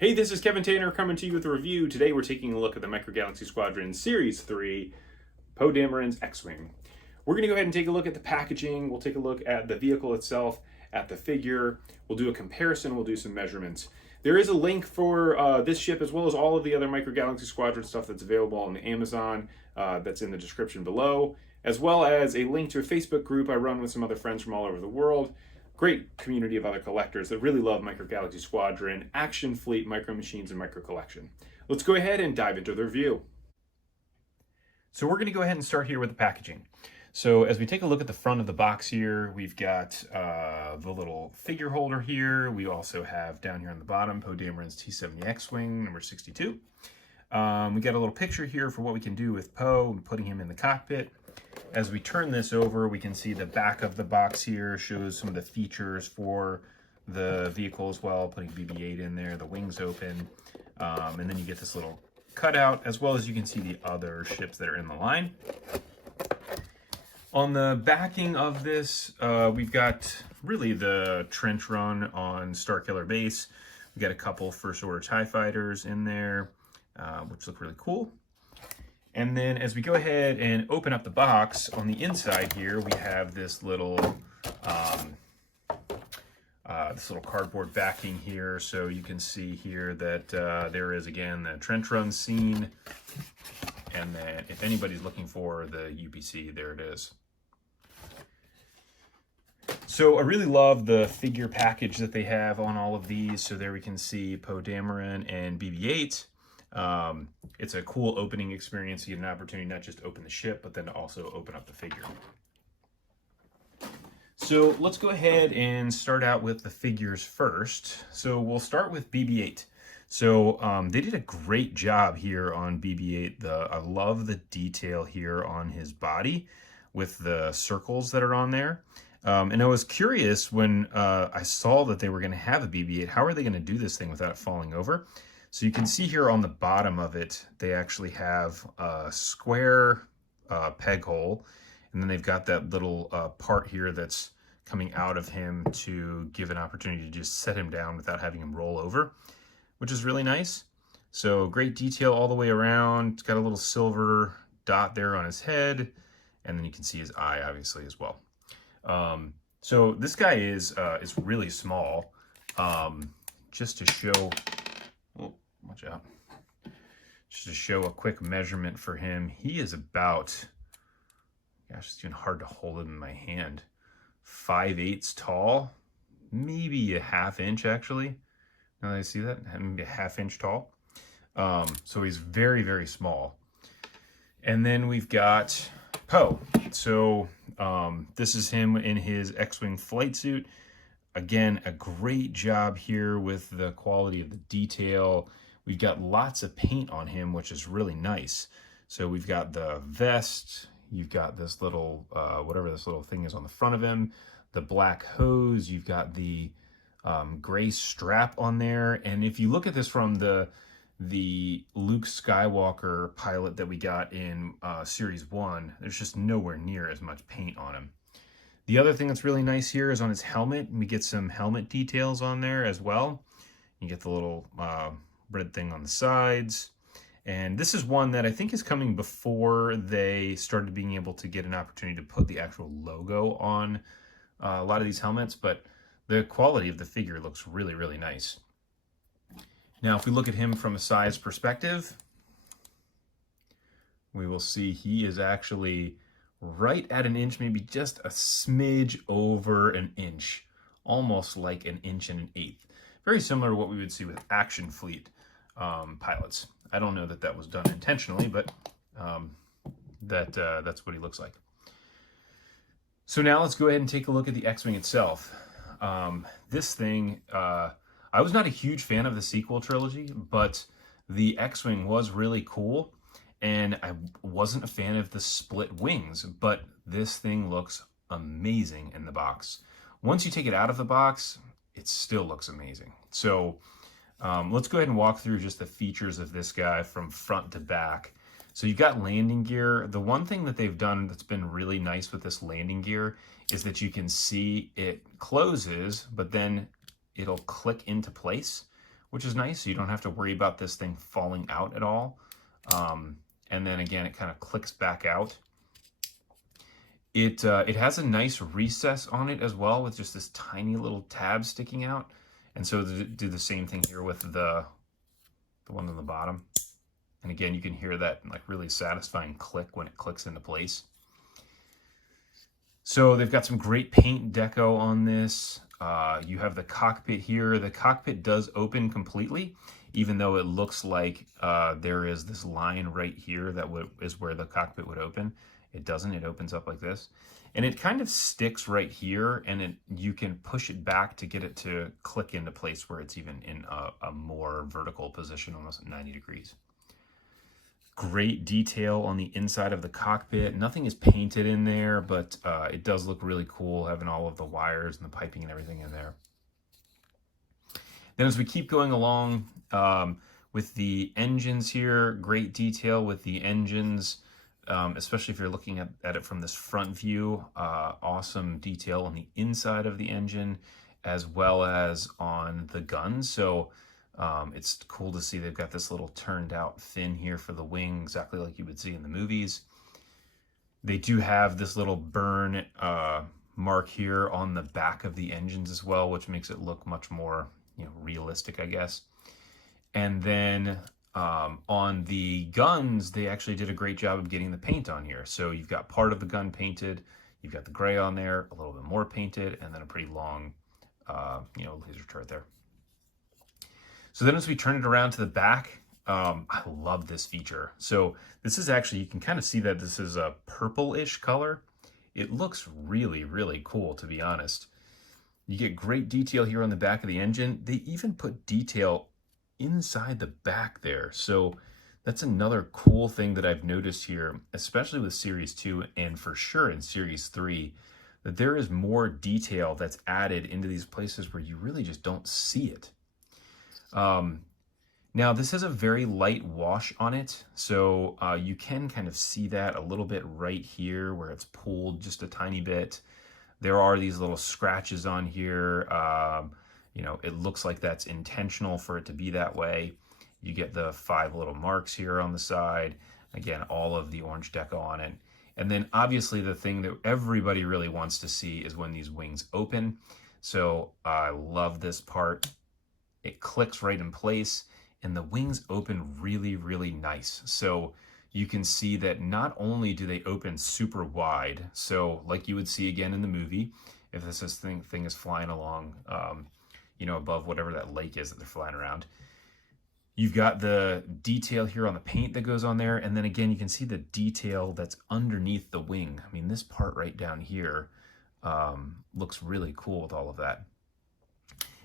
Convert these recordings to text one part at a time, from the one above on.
Hey, this is Kevin Tanner coming to you with a review. Today we're taking a look at the Micro Galaxy Squadron Series 3 Poe Dameron X-Wing. We're going to go ahead and take a look at the packaging. We'll take a look at the vehicle itself, at the figure. We'll do a comparison. We'll do some measurements. There is a link for this ship as well as all of the other Micro Galaxy Squadron stuff that's available on Amazon that's in the description below, as well as a link to a Facebook group I run with some other friends from all over the world. Great community of other collectors that really love Micro Galaxy Squadron, Action Fleet, Micro Machines, and Micro Collection. Let's go ahead and dive into the review. So we're going to go ahead and start here with the packaging. So as we take a look at the front of the box here, we've got the little figure holder here. We also have down here on the bottom Poe Dameron's T-70 X-Wing, number 62. We got a little picture here for what we can do with Poe, putting him in the cockpit. As we turn this over, we can see the back of the box here shows some of the features for the vehicle as well, putting BB-8 in there, the wings open, and then you get this little cutout, as well as you can see the other ships that are in the line. On the backing of this, we've got really the trench run on Starkiller Base. We've got a couple First Order TIE Fighters in there, which look really cool. And then as we go ahead and open up the box, on the inside here, we have this little cardboard backing here. So you can see here that there is, again, the trench run scene. And then if anybody's looking for the UPC, there it is. So I really love the figure package that they have on all of these. So there we can see Poe Dameron and BB-8. It's a cool opening experience. You get an opportunity not just to open the ship, but then to also open up the figure. So let's go ahead and start out with the figures first. So we'll start with BB-8. So they did a great job here on BB-8. I love the detail here on his body with the circles that are on there. And I was curious when I saw that they were going to have a BB-8, how are they going to do this thing without it falling over? So you can see here on the bottom of it, they actually have a square peg hole, and then they've got that little part here that's coming out of him to give an opportunity to just set him down without having him roll over, which is really nice. So great detail all the way around. It's got a little silver dot there on his head, and then you can see his eye, obviously, as well. So this guy is really small. Just to show... Oh, watch out. Just to show a quick measurement for him, he is about, gosh, it's even hard to hold him in my hand, 5/8 tall, maybe a ½ inch actually. Now that I see that, maybe a ½ inch tall. So he's very, very small. And then we've got Poe. So this is him in his X-Wing flight suit. Again, a great job here with the quality of the detail. We've got lots of paint on him, which is really nice. So we've got the vest, you've got this little, whatever this little thing is on the front of him, the black hose, you've got the gray strap on there. And if you look at this from the Luke Skywalker pilot that we got in Series 1, there's just nowhere near as much paint on him. The other thing that's really nice here is on his helmet. We get some helmet details on there as well. You get the little red thing on the sides. And this is one that I think is coming before they started being able to get an opportunity to put the actual logo on a lot of these helmets, but the quality of the figure looks really, really nice. Now, if we look at him from a size perspective, we will see he is actually right at an inch, maybe just a smidge over an inch, almost like an inch and an eighth. Very similar to what we would see with Action Fleet pilots. I don't know that that was done intentionally, but that's what he looks like. So now let's go ahead and take a look at the X-Wing itself. This thing, I was not a huge fan of the sequel trilogy, but the X-Wing was really cool. And I wasn't a fan of the split wings, but this thing looks amazing in the box. Once you take it out of the box, it still looks amazing. So let's go ahead and walk through just the features of this guy from front to back. So you've got landing gear. The one thing that they've done that's been really nice with this landing gear is that you can see it closes, but then it'll click into place, which is nice. So you don't have to worry about this thing falling out at all. And then again, it kind of clicks back out. It has a nice recess on it as well, with just this tiny little tab sticking out. And so do the same thing here with the one on the bottom. And again, you can hear that like really satisfying click when it clicks into place. So they've got some great paint deco on this. You have the cockpit here. The cockpit does open completely, even though it looks like there is this line right here that is where the cockpit would open. It doesn't. It opens up like this. And it kind of sticks right here, and you can push it back to get it to click into place where it's even in a more vertical position, almost at 90 degrees. Great detail on the inside of the cockpit. Nothing is painted in there, but it does look really cool, having all of the wires and the piping and everything in there. Then as we keep going along with the engines here, great detail with the engines, especially if you're looking at it from this front view. Awesome detail on the inside of the engine as well as on the guns. So it's cool to see they've got this little turned out fin here for the wing, exactly like you would see in the movies. They do have this little burn mark here on the back of the engines as well, which makes it look much more, realistic, I guess. And then on the guns, they actually did a great job of getting the paint on here. So you've got part of the gun painted, you've got the gray on there, a little bit more painted, and then a pretty long, laser turret there. So then as we turn it around to the back, I love this feature. So this is actually, you can kind of see that this is a purple-ish color. It looks really, really cool, to be honest. You get great detail here on the back of the engine. They even put detail inside the back there. So that's another cool thing that I've noticed here, especially with Series 2 and for sure in Series 3, that there is more detail that's added into these places where you really just don't see it. Now this has a very light wash on it, so you can kind of see that a little bit right here where it's pulled just a tiny bit. There are these little scratches on here. It looks like that's intentional for it to be that way. You get the 5 little marks here on the side. Again, all of the orange deco on it. And then obviously the thing that everybody really wants to see is when these wings open. So I love this part. It clicks right in place and the wings open really, really nice. So you can see that not only do they open super wide, so like you would see again in the movie, if this thing is flying along, above whatever that lake is that they're flying around. You've got the detail here on the paint that goes on there. And then again, you can see the detail that's underneath the wing. I mean, this part right down here looks really cool with all of that.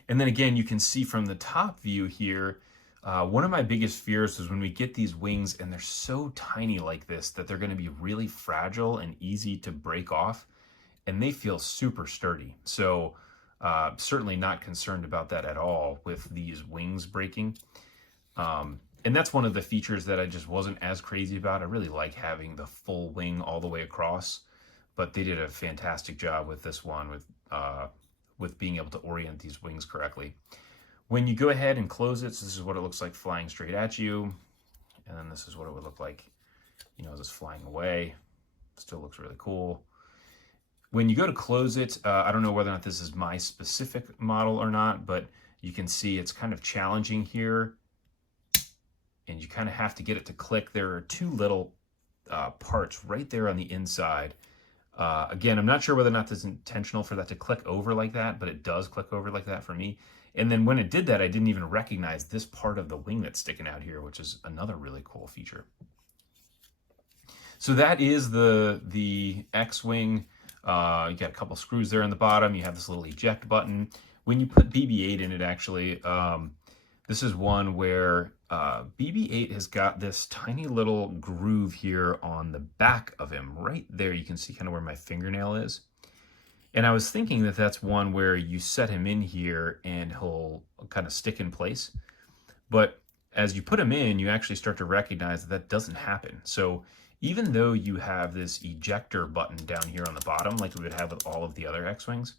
And then again, you can see from the top view here, one of my biggest fears is when we get these wings and they're so tiny like this that they're going to be really fragile and easy to break off, and they feel super sturdy. So certainly not concerned about that at all with these wings breaking. And that's one of the features that I just wasn't as crazy about. I really like having the full wing all the way across, but they did a fantastic job with this one with being able to orient these wings correctly. When you go ahead and close it, so this is what it looks like flying straight at you. And then this is what it would look like, as it's flying away. Still looks really cool. When you go to close it, I don't know whether or not this is my specific model or not, but you can see it's kind of challenging here. And you kind of have to get it to click. There are 2 little parts right there on the inside. Again, I'm not sure whether or not this is intentional for that to click over like that, but it does click over like that for me. And then when it did that, I didn't even recognize this part of the wing that's sticking out here, which is another really cool feature. So that is the X-Wing. You got a couple screws there in the bottom. You have this little eject button. When you put BB-8 in it, actually, this is one where BB-8 has got this tiny little groove here on the back of him. Right there, you can see kind of where my fingernail is. And I was thinking that that's one where you set him in here and he'll kind of stick in place. But as you put him in, you actually start to recognize that that doesn't happen. So even though you have this ejector button down here on the bottom, like we would have with all of the other X-Wings,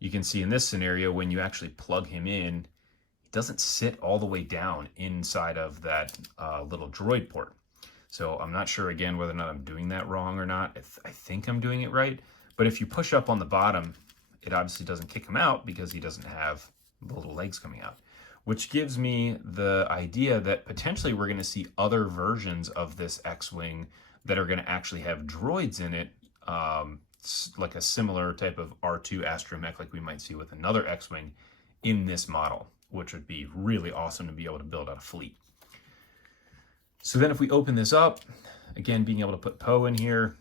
you can see in this scenario, when you actually plug him in, he doesn't sit all the way down inside of that little droid port. So I'm not sure, again, whether or not I'm doing that wrong or not. I think I'm doing it right. But if you push up on the bottom, it obviously doesn't kick him out because he doesn't have the little legs coming out, which gives me the idea that potentially we're going to see other versions of this X-Wing that are going to actually have droids in it, like a similar type of R2 astromech like we might see with another X-Wing in this model, which would be really awesome to be able to build out a fleet. So then if we open this up, again, being able to put Poe in here,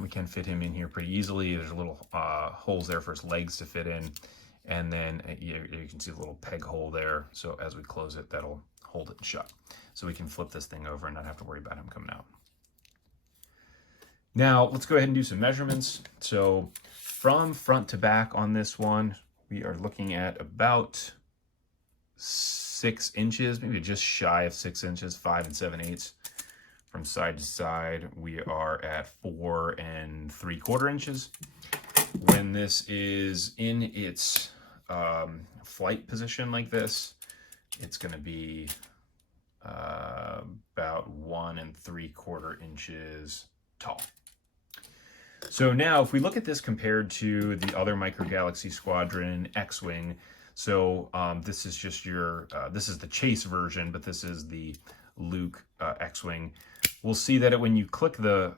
we can fit him in here pretty easily. There's little holes there for his legs to fit in. And then you can see a little peg hole there. So as we close it, that'll hold it shut. So we can flip this thing over and not have to worry about him coming out. Now let's go ahead and do some measurements. So from front to back on this one, we are looking at about 6 inches, maybe just shy of 6 inches, 5 7/8. From side to side, we are at 4 3/4 inches. When this is in its flight position like this, it's going to be about 1 3/4 inches tall. So now if we look at this compared to the other Microgalaxy Squadron X-Wing, so this is just your, this is the chase version, but this is the Luke X-Wing. We'll see that when you click the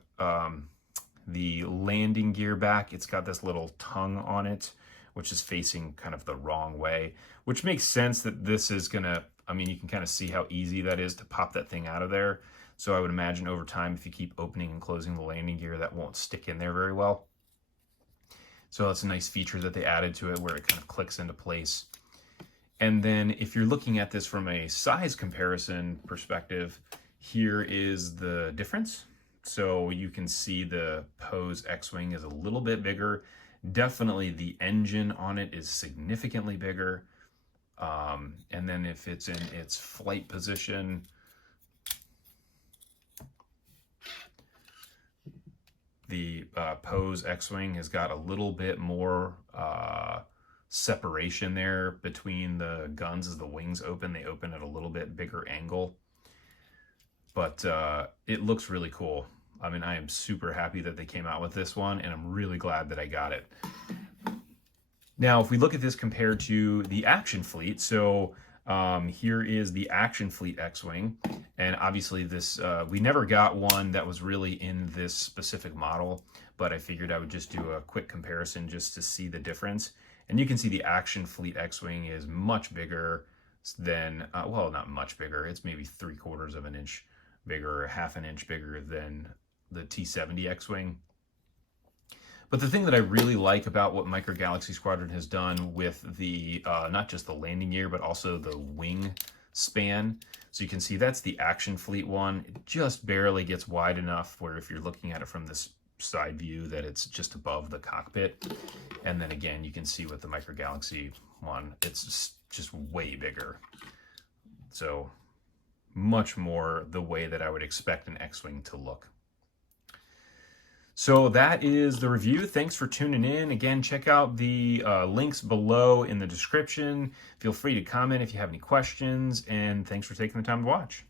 landing gear back, it's got this little tongue on it, which is facing kind of the wrong way, which makes sense that this is gonna, I mean, you can kind of see how easy that is to pop that thing out of there. So I would imagine over time, if you keep opening and closing the landing gear, that won't stick in there very well. So that's a nice feature that they added to it where it kind of clicks into place. And then if you're looking at this from a size comparison perspective, here is the difference. So you can see the Poe's X-Wing is a little bit bigger. Definitely the engine on it is significantly bigger. And then if it's in its flight position, the Poe's X-Wing has got a little bit more separation there between the guns. As the wings open, they open at a little bit bigger angle. But it looks really cool. I mean, I am super happy that they came out with this one, and I'm really glad that I got it. Now, if we look at this compared to the Action Fleet, so here is the Action Fleet X-Wing, and obviously this, we never got one that was really in this specific model, but I figured I would just do a quick comparison just to see the difference. And you can see the Action Fleet X-Wing is much bigger than, well, not much bigger, it's maybe 3/4 of an inch bigger, or 1/2 inch bigger than the T-70 X-Wing. But the thing that I really like about what Microgalaxy Squadron has done with the, not just the landing gear, but also the wing span. So you can see that's the Action Fleet one. It just barely gets wide enough where if you're looking at it from this side view that it's just above the cockpit. And then again, you can see with the Microgalaxy one, it's just way bigger. So much more the way that I would expect an X-Wing to look. So that is the review. Thanks for tuning in. Again, check out the links below in the description. Feel free to comment if you have any questions, and thanks for taking the time to watch.